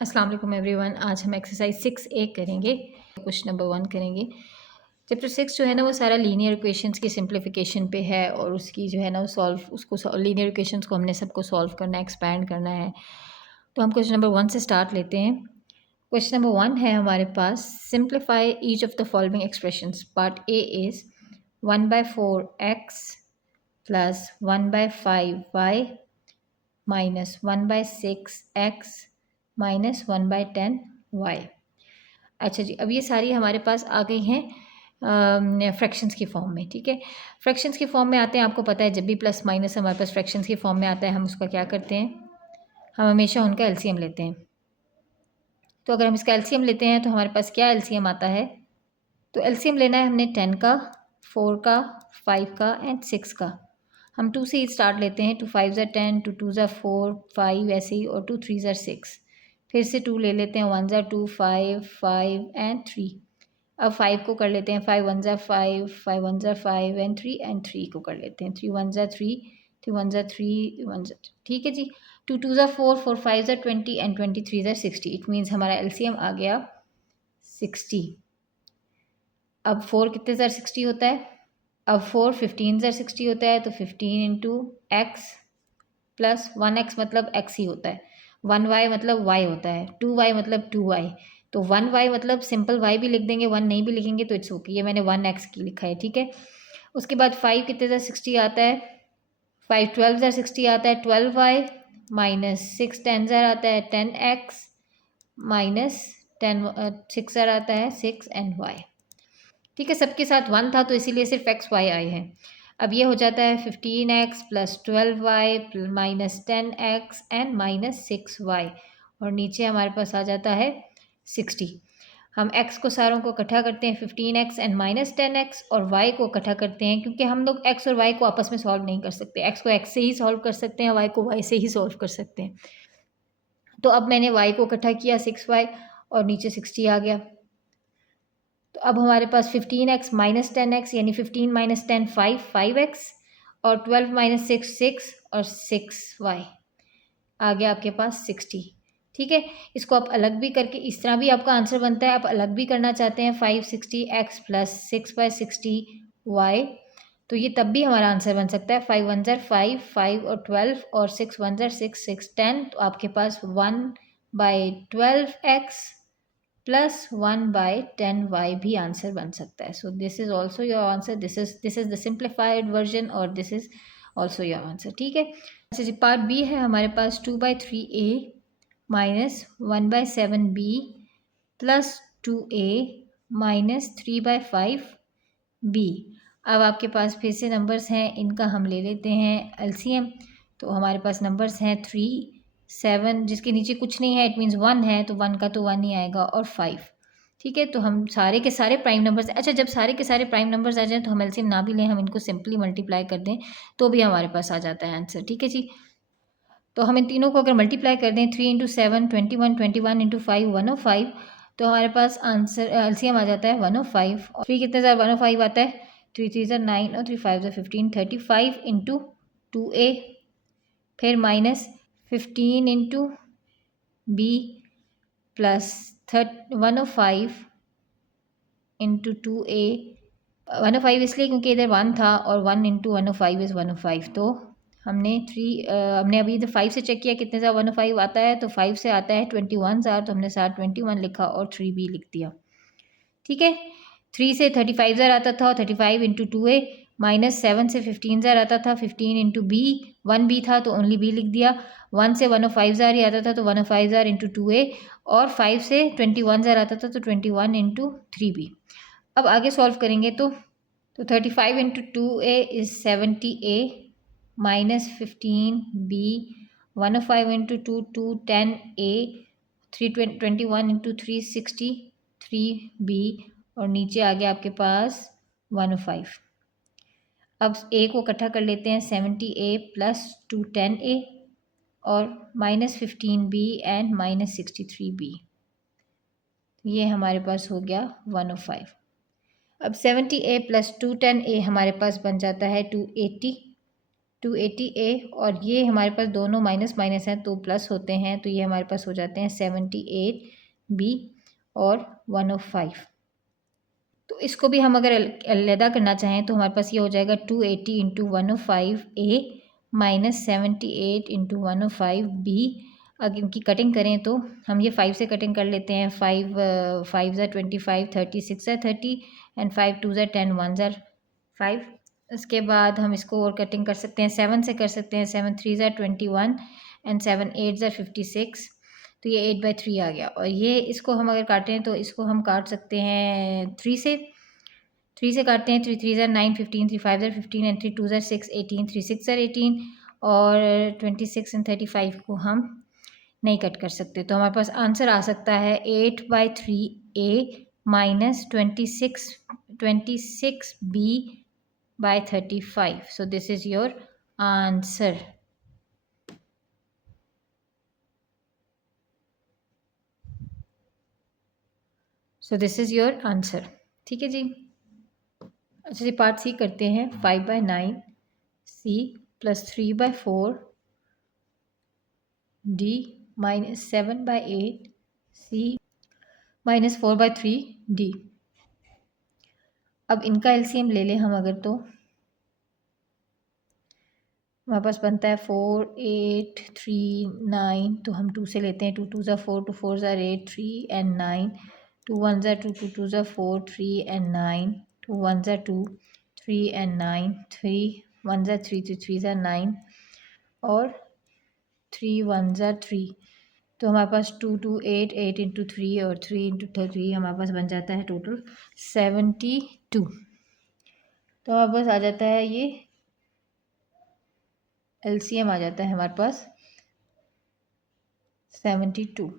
अस्सलाम वालेकुम एवरीवन। आज हम एक्सरसाइज 6A करेंगे। क्वेश्चन नंबर 1 करेंगे। चैप्टर 6 जो है ना वो सारा लीनियर इक्वेशंस की सिंप्लीफिकेशन पे है और उसकी जो है ना वो लीनियर इक्वेशंस को हमने सबको सॉल्व करना है, एक्सपैंड करना है। तो हम क्वेश्चन नंबर 1 से स्टार्ट लेते हैं। क्वेश्चन नंबर 1 है हमारे पास, simplify each of the following expressions. Part A is 1/4 x plus 1/5 y minus 1/6 x minus 1/10 y। अच्छा जी, अब ये सारी हमारे पास आ गई हैं फ्रैक्शंस की फॉर्म में। ठीक है, फ्रैक्शंस की फॉर्म में आते हैं। आपको पता है जब भी प्लस माइनस हमारे पास फ्रैक्शंस की फॉर्म में आता है हम उसका क्या करते हैं, हम हमेशा उनका एलसीएम लेते हैं। तो अगर हम इसका एलसीएम लेते हैं तो हमारे पास क्या एलसीएम आता है, तो एलसीएम लेना है हमने 10 का, 4 का, 5 का एंड 6 का। हम 2 से ही स्टार्ट लेते हैं। 2 5 ज़ा 10, 2 2 ज़ा 4, 5 ऐसे ही, और 2 3 ज़ा 6। फिर से 2 ले लेते हैं, 1 ज़ा 2, 5 5 एंड 3। अब 5 को कर लेते हैं, 5 1 ज़ा 5, 5 1 ज़ा 5 एंड 3 को कर लेते हैं, 3 1 ज़ा 3, 3 1 ज़ा 3, 1 ज़ा। ठीक है जी, 2 2 ज़ा 4, 4 5 ज़ा 20 एंड 23 ज़ा 60। इट मीन्स हमारा एलसीएम आ गया 60। अब 4 कितने ज़र 60 होता है, अब 4 15 ज़र 60 होता है, तो 15 इंटू एक्स प्लस 1x मतलब x ही होता है, 1y मतलब y होता है, 2y मतलब 2y। तो 1y मतलब सिंपल y भी लिख देंगे, 1 नहीं भी लिखेंगे तो इट्स ओके। ये मैंने 1x की लिखा है। ठीक है, उसके बाद 5 कितने ज़र 60 आता है, 5 12 ज़र 60 आता है, 12y माइनस 6 10 ज़र आता है, 10x माइनस 10 6 ज़र आता है 6 एंड y। ठीक है, सबके साथ 1 था तो इसीलिए सिर्फ एक्स वाई आए हैं। अब ये हो जाता है 15x plus 12y minus 10x and minus 6y, और नीचे हमारे पास आ जाता है 60। हम x को सारों को इकट्ठा करते हैं, 15x एंड माइनस 10x, और y को इकट्ठा करते हैं क्योंकि हम लोग x और y को आपस में सॉल्व नहीं कर सकते। x को x से ही सॉल्व कर सकते हैं, y को y से ही सॉल्व कर सकते हैं। तो अब मैंने y को इकट्ठा किया 6y और नीचे 60 आ गया। तो अब हमारे पास 15x माइनस 10x यानी 15 माइनस 10 5x, और 12 माइनस 6 6 और 6y आ गया आपके पास 60। ठीक है, इसको आप अलग भी करके इस तरह भी आपका आंसर बनता है। आप अलग भी करना चाहते हैं 560x प्लस 6/60y, तो ये तब भी हमारा आंसर बन सकता है। 5 1 ज़र 5, 5 और 12 और 6 1 ज़र 6, 6 10, तो आपके पास 1/12x प्लस 1/10y भी आंसर बन सकता है। So this is also your answer, this is the simplified version, और this is also your answer. ठीक है, अच्छा जी, पार्ट बी है हमारे पास 2/3a minus 1/7b plus 2a minus 3/5b। अब आपके पास फिर से नंबर्स हैं, इनका हम ले लेते हैं एलसीएम। तो हमारे पास नंबर्स हैं 3 7, जिसके नीचे कुछ नहीं है, इट मीन्स 1 है, तो 1 का तो 1 ही आएगा, और 5। ठीक है, तो हम सारे के सारे प्राइम नंबर्स, अच्छा जब सारे के सारे प्राइम नंबर्स आ जाएं तो हम एलसीएम ना भी लें, हम इनको सिंपली मल्टीप्लाई कर दें तो भी हमारे पास आ जाता है आंसर। ठीक है जी, तो हम इन तीनों को अगर मल्टीप्लाई कर दें, 3 इंटू 7 21, 21 इंटू 5 105, तो हमारे पास आंसर एलसीएम आ जाता है 105। और 3 कितने ज़ार 105 आता है, 3 3 ज़ार 9 और 3 5 ज़ार 15, 35 इंटू 2a, फिर minus 15 into b plus 105 into 2a। 105 इसलिए क्योंकि इधर 1 था, और 1 इंटू 105 इज़ 105। तो हमने अभी इधर 5 से चेक किया कितने ज़ार 105 आता है, तो 5 से आता है 21 ज़ार, तो हमने साथ 21 लिखा और 3b लिख दिया। ठीक है, 3 से 35 ज़ार आता था, 35 इंटू 2a, माइनस 7 से 15 ज़ार आता था, 15 इंटू b, 1b था तो ओनली b लिख दिया। 1 से 105 ज़ार ही आता था, तो 105 ज़ार इंटू 2a, और 5 से 21 ज़ार आता था, तो 21 इंटू 3b। अब आगे सॉल्व करेंगे तो 35 into 2a is 70a minus 15b, 105 into 2 210a, 321 into 3 63b, और नीचे आ गया आपके पास 105। अब a को इकट्ठा कर लेते हैं, 70a प्लस 210a और minus 15b and minus 63b, ये हमारे पास हो गया 105। अब 70a प्लस 210a हमारे पास बन जाता है 280, 280A, और ये हमारे पास दोनों माइनस माइनस हैं तो प्लस होते हैं, तो ये हमारे पास हो जाते हैं 78B और 105। तो इसको भी हम अगर अलहदा करना चाहें तो हमारे पास ये हो जाएगा 280 into 105A minus 78 into 105B। अगर इनकी कटिंग करें तो हम ये 5 से कटिंग कर लेते हैं। 5 5 ज़ा 25, 30 6 ज़ा 30 एंड 5 2 ज़ा 10 1 ज़ा 5। उसके बाद हम इसको और कटिंग कर सकते हैं, 7 से कर सकते हैं। 7 3 ज़ा 21 एंड 7 8 ज़ा 56, तो ये 8/3 आ गया। और ये इसको हम अगर काटें तो इसको हम काट सकते हैं 3 से काटते हैं। 3 3 ज़ा 9 15, 3 5 ज़ा 15 एंड 3 2 ज़ा 6 18, 3 6 ज़ा 18 और 26 एंड 35 को हम नहीं कट कर सकते। तो हमारे पास आंसर आ सकता है 8/3A minus 26B by 35. So this is your answer. So this is your answer. ठीक है जी। अच्छा जी, पार्ट सी करते हैं। 5/9 C plus 3/4 D minus 7/8 C minus 4/3 D। अब इनका एलसीएम ले लें हम अगर, तो हमारे पास बनता है 4 8 3 9। तो हम 2 से लेते हैं। 2 2 ज़ा 4, 2 4 ज़ा 8, 3 एंड 9, 2 1 ज़ा 2, 2 2 ज़ा 4, 3 एंड 9, 2 1 ज़ा 2, 3 एंड 9, 3 1 ज़ा 3, 3 3 ज़ा 9 और 3 1 ज़ा 3। तो हमारे पास 2 2 8 8 इंटू 3 और 3 इंटू 3 हमारे पास बन जाता है टोटल 72। तो हमारे पास आ जाता है, ये एलसीएम आ जाता है हमारे पास 72।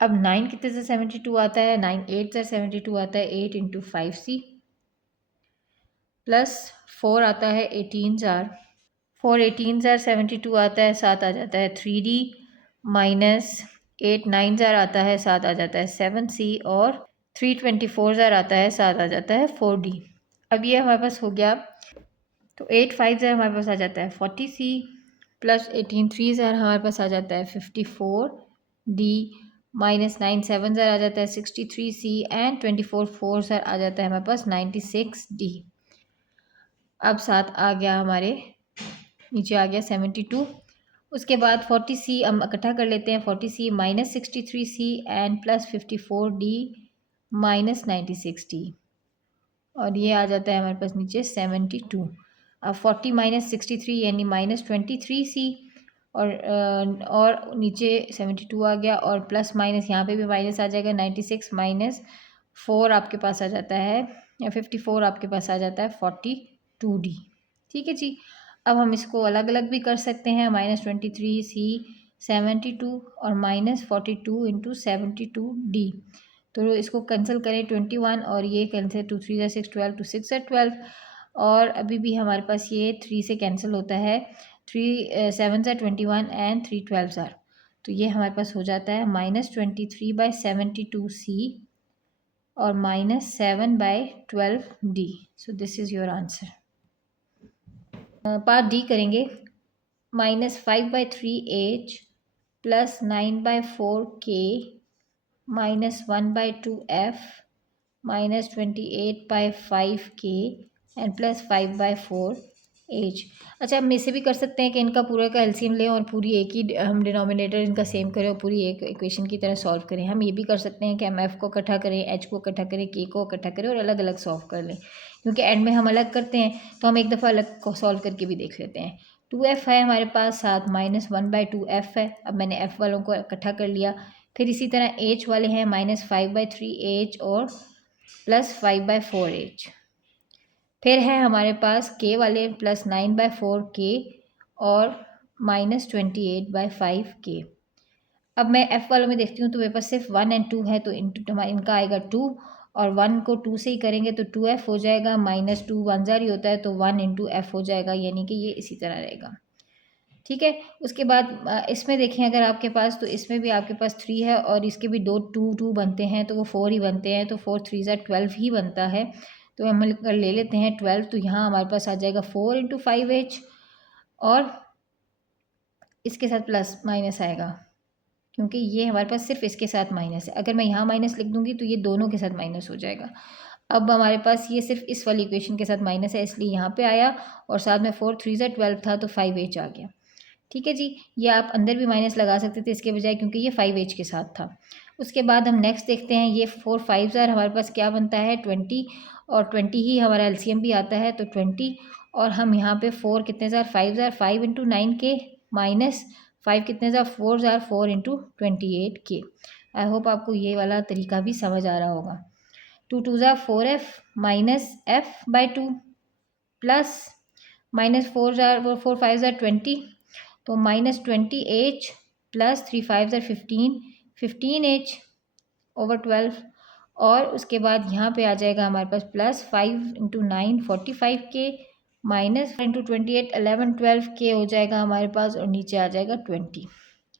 अब 9 कितने से 72 आता है? 9 8 से 72 आता है। 8 इंटू 5C प्लस 4 आता है 18 जार। 4 18 जार 72 आता है, 7 आ जाता है 3D माइनस 8 9 जार आता है, 7 आ जाता है 7C और 3 24 जार आता है, 7 आ जाता है 4D। अब ये हमारे पास हो गया। तो 8 5 जार हमारे पास आ जाता है 40C प्लस 18 3 जार हमारे पास आ जाता है 54D माइनस 9 7 ज़र आ जाता है 63C एंड 24 4 ज़र आ जाता है हमारे पास 96D। अब 7 आ गया हमारे नीचे आ गया 72। उसके बाद 40C हम इकट्ठा कर लेते हैं। 40C minus 63C and plus 54D minus 96D और ये आ जाता है हमारे पास नीचे 72। अब 40 माइनस 63 यानी माइनस 23C और नीचे 72 आ गया और प्लस माइनस यहाँ पे भी माइनस आ जाएगा। 96 माइनस 4 आपके पास आ जाता है, या 54 आपके पास आ जाता है 42D। ठीक है जी। अब हम इसको अलग अलग भी कर सकते हैं। -23C 72 और -42 इंटू 72D। तो इसको कैंसिल करें 21 और ये कैंसिल 2 3 6 12 2 6 12 और अभी भी हमारे पास ये 3 से कैंसिल होता है। 3 7 ज़ा 21 एंड 3 12 ज़ार। तो ये हमारे पास हो जाता है -23/72C और -7/12D। So this is your answer. Part D करेंगे। -5/3H plus 9/4K minus 1/2F minus 28/5K and plus 5/4H। अच्छा, हम इसे भी कर सकते हैं कि इनका पूरा का एलसीएम लें और पूरी एक ही हम डिनोमिनेटर इनका सेम करें और पूरी एक इक्वेशन की तरह सॉल्व करें। हम ये भी कर सकते हैं कि हम F को इकट्ठा करें, H को इकट्ठा करें, K को इकट्ठा करें और अलग अलग सॉल्व कर लें। क्योंकि एंड में हम अलग करते हैं तो हम एक दफ़ा अलग को सॉल्व करके भी देख लेते हैं। 2F है हमारे पास, साथ -1/2F है। अब मैंने F वालों को इकट्ठा कर लिया। फिर इसी तरह H वाले हैं -5/3H और प्लस 5/4H। फिर है हमारे पास K वाले प्लस 9/4K और -28/5K। अब मैं F वालों में देखती हूँ तो मेरे पास सिर्फ 1 एंड 2 है, तो इनका आएगा 2 और 1 को 2 से ही करेंगे तो 2F हो जाएगा। -2 1 ज़ार ही होता है तो 1 इंटू F हो जाएगा, यानी कि ये इसी तरह रहेगा। ठीक है। उसके बाद इसमें देखें अगर आपके पास, तो इसमें भी आपके पास 3 है और इसके भी 2 2 2 बनते हैं तो वो 4 ही बनते हैं, तो 4 3 ज़ा 12 ही बनता है। तो हम ले लेते हैं 12। तो यहाँ हमारे पास आ जाएगा 4 इंटू 5H और इसके साथ प्लस माइनस आएगा, क्योंकि ये हमारे पास सिर्फ इसके साथ माइनस है। अगर मैं यहाँ माइनस लिख दूँगी तो ये दोनों के साथ माइनस हो जाएगा। अब हमारे पास ये सिर्फ इस वाली इक्वेशन के साथ माइनस है, इसलिए यहाँ पे आया, और साथ में 4 3 12 था तो 5h आ गया। ठीक है जी, ये आप अंदर भी माइनस लगा सकते थे इसके बजाय, क्योंकि ये 5h के साथ था। उसके बाद हम नेक्स्ट देखते हैं, ये 4 5 हमारे पास क्या बनता है 20, और 20 ही हमारा एलसीएम भी आता है, तो 20, और हम यहाँ पे 4 कितने ज़ार 5 इंटू 9 के माइनस 5 कितने ज़ार 4 इंटू 28 के। आई होप आपको ये वाला तरीका भी समझ आ रहा होगा। 2 2 4f minus f by 2 plus minus 4 5 20, तो -20h प्लस 3 5 15 15h ओवर 12, और उसके बाद यहाँ पे आ जाएगा हमारे पास प्लस 5 इंटू 9 45 के, माइनस इंटू 28 11 12 के हो जाएगा हमारे पास, और नीचे आ जाएगा 20।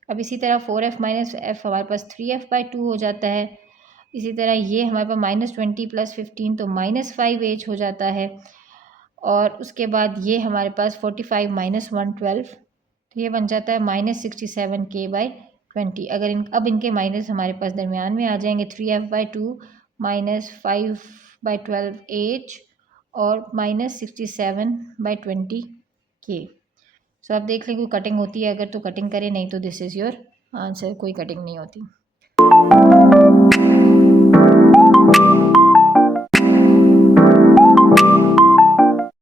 अब इसी तरह 4f माइनस एफ हमारे पास 3f बाई 2 हो जाता है। इसी तरह ये हमारे पास -20 प्लस 15 तो -5h हो जाता है, और उसके बाद ये हमारे पास 45 माइनस 112, तो ये बन जाता है -67k बाई 20। अगर अब इनके माइनस हमारे पास दरमियान में आ जाएंगे, 3f by 2 minus 5 by 12h और -67 बाई 20k। सो आप देख लें कोई कटिंग होती है अगर तो कटिंग करें, नहीं तो दिस इज़ योर आंसर, कोई कटिंग नहीं होती।